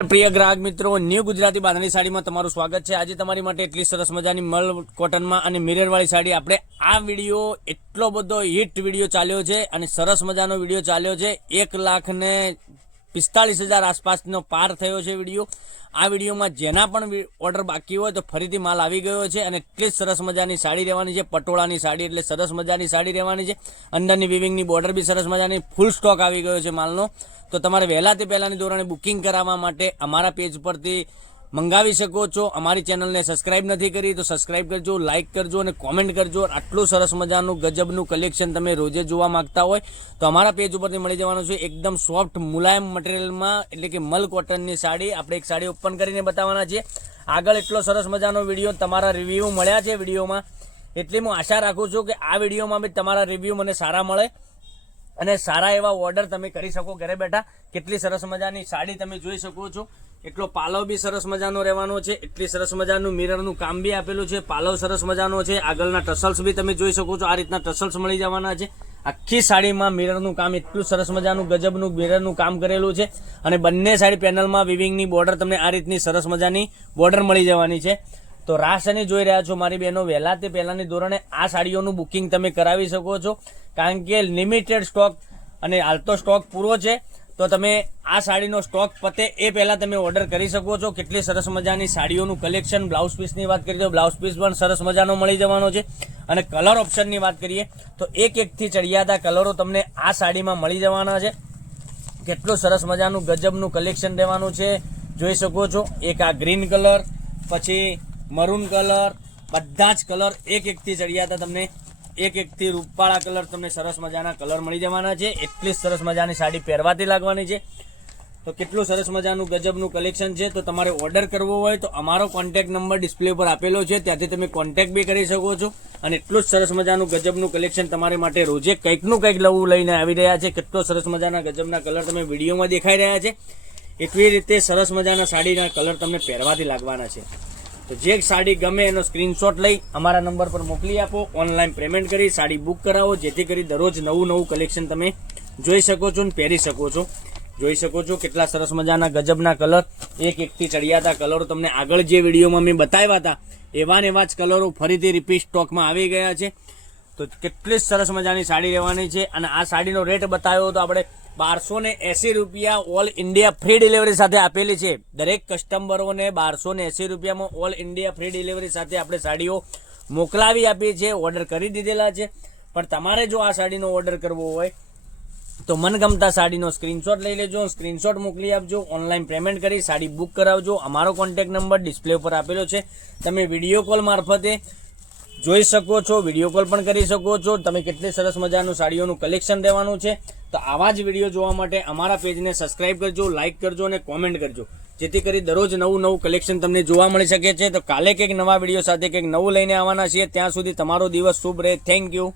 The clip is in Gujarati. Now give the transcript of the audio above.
પ્રિય ગ્રાહક મિત્રો, ન્યૂ ગુજરાતી બાંધણી સાડીમાં તમારું સ્વાગત છે। આજે તમારી માટે એટલી સરસ મજાની મલ કોટનમાં અને મિરરવાળી સાડી આપણે આ વિડીયો એટલો બધો હિટ વિડીયો ચાલ્યો છે અને સરસ મજાનો વિડીયો ચાલ્યો છે। 1,45,000 આસપાસનો પાર થયો છે વિડીયો। આ વિડીયોમાં જેના પણ ઓર્ડર બાકી હોય તો ફરીથી માલ આવી ગયો છે અને એટલી સરસ મજાની સાડી રહેવાની છે। પટોળાની સાડી એટલે સરસ મજાની સાડી રહેવાની છે। અંદરની વિવિંગની બોર્ડર બી સરસ મજાની, ફૂલ સ્ટોક આવી ગયો છે માલનો। તો તમારે વહેલાથી પહેલાની ધોરણે બુકિંગ કરાવવા માટે અમારા પેજ પરથી મંગાવી શકો છો। અમારી ચેનલને સબસ્ક્રાઇબ નથી કરી તો સબસ્ક્રાઇબ કરજો, લાઇક કરજો અને કોમેન્ટ કરજો। આટલું સરસ મજાનું ગજબનું કલેક્શન તમે રોજે જોવા માંગતા હોય તો અમારા પેજ ઉપરથી મળી જવાનું છે। એકદમ સોફ્ટ મુલાયમ મટીરિયલમાં એટલે કે મલ કોટનની સાડી આપણે એક સાડી ઓપન કરીને બતાવવાના છીએ। આગળ એટલો સરસ મજાનો વિડીયો તમારા રિવ્યૂ મળ્યા છે વિડીયોમાં, એટલે હું આશા રાખું છું કે આ વિડીયોમાં બી તમારા રિવ્યૂ મને સારા મળે અને સારા એવા ઓર્ડર તમે કરી શકો ઘરે બેઠા। કેટલી સરસ મજાની સાડી તમે જોઈ શકો છો। એટલો પાલવ બી સરસ મજાનો રહેવાનો છે, એટલી સરસ મજાનું મિરરનું કામ બી આપેલું છે, પાલવ સરસ મજાનો છે। આગળના ટસલ્સ બી તમે જોઈ શકો છો, આ રીતના ટસલ્સ મળી જવાના છે। આખી સાડીમાં મિરરનું કામ એટલું સરસ મજાનું ગજબનું મિરરનું કામ કરેલું છે અને બંને સાડી પેનલમાં વિવિંગની બોર્ડર તમને આ રીતની સરસ મજાની બોર્ડર મળી જવાની છે। તો રાસની જોઈ રહ્યા છો મારી બહેનો, વહેલા તે પહેલાની ધોરણે આ સાડીઓનું બુકિંગ તમે કરાવી શકો છો, કારણ કે લિમિટેડ સ્ટોક અને હાલ તો સ્ટોક પૂરો છે। તો તમે આ સાડીનો સ્ટોક પતે એ પહેલા તમે ઓર્ડર કરી શકો છો। કેટલી સરસ મજાની સાડીઓનું કલેક્શન। બ્લાઉઝ પીસની વાત કરીએ તો બ્લાઉઝ પીસ પણ સરસ મજાનો મળી જવાનો છે અને કલર ઓપ્શનની વાત કરીએ તો એકથી ચડિયાતા કલરો તમને આ સાડીમાં મળી જવાના છે। કેટલું સરસ મજાનું ગજબનું કલેક્શન રહેવાનું છે, જોઈ શકો છો। એક આ ગ્રીન કલર, પછી મરૂન કલર, બધા જ કલર એકથી ચડિયાતા તમને એકથી રૂપાળા કલર તમને સરસ મજાના કલર મળી જવાના છે। એટલી સરસ મજાની સાડી પહેરવાથી લાગવાની છે। તો કેટલું સરસ મજાનું ગજબનું કલેક્શન છે। તો તમારે ઓર્ડર કરવો હોય તો અમારો કોન્ટેક્ટ નંબર ડિસ્પ્લે પર આપેલો છે, ત્યાંથી તમે કોન્ટેક્ટ બી કરી શકો છો। અને એટલું જ સરસ મજાનું ગજબનું કલેક્શન તમારે માટે રોજે કંઈકનું કંઈક નવું લઈને આવી રહ્યા છે। કેટલો સરસ મજાના ગજબના કલર તમે વિડીયોમાં દેખાઈ રહ્યા છે, એટલી રીતે સરસ મજાના સાડીના કલર તમને પહેરવાથી લાગવાના છે। તો જે સાડી ગમે એનો સ્ક્રીનશોટ લઈ અમારા નંબર પર મોકલી આપો, ઓનલાઈન પેમેન્ટ કરી સાડી બુક કરાવો, જેથી કરી દરરોજ નવું કલેક્શન તમે જોઈ શકો છો અને પહેરી શકો છો। જોઈ શકો છો કેટલા સરસ મજાના ગજબના કલર, એકથી ચડિયાતા કલરો તમને આગળ જે વિડીયોમાં મેં બતાવ્યા હતા એવા જ કલરો ફરીથી રિપીટ સ્ટોકમાં આવી ગયા છે। તો કેટલી સરસ મજાની સાડી રહેવાની છે અને આ સાડીનો રેટ બતાવ્યો તો આપણે 1280 રૂપિયા ઓલ ઇન્ડિયા ફ્રી ડિલિવરી સાથે આપેલી છે। દરેક કસ્ટમરોને 1280 રૂપિયામાં ઓલ ઇન્ડિયા ફ્રી ડિલિવરી સાથે આપણે સાડીઓ મોકલાવી આપીએ છીએ, ઓર્ડર કરી દીધેલા છે। પણ તમારે જો આ સાડીનો ઓર્ડર કરવો હોય તો મનગમતા સાડીનો સ્ક્રીનશોટ લઈ લેજો, સ્ક્રીનશોટ મોકલી આપજો, ઓનલાઈન પેમેન્ટ કરી સાડી બુક કરાવજો। અમારો કોન્ટેક્ટ નંબર ડિસ્પ્લે ઉપર આપેલો છે, તમે વિડીયો કોલ મારફતે જોઈ શકો છો, વિડીયો કોલ પણ કરી શકો છો। તમે કેટલી સરસ મજાનું સાડીઓનું કલેક્શન રહેવાનું છે। તો આવા જ વિડીયો જોવા માટે અમારા પેજને સબસ્ક્રાઇબ કરજો, લાઇક કરજો અને કોમેન્ટ કરજો, જેથી કરી દરરોજ નવું કલેક્શન તમને જોવા મળી શકે છે। તો કાલે કંઈક નવા વિડીયો સાથે કંઈક નવું લઈને આવવાના છીએ। ત્યાં સુધી તમારો દિવસ શુભ રહે। Thank you.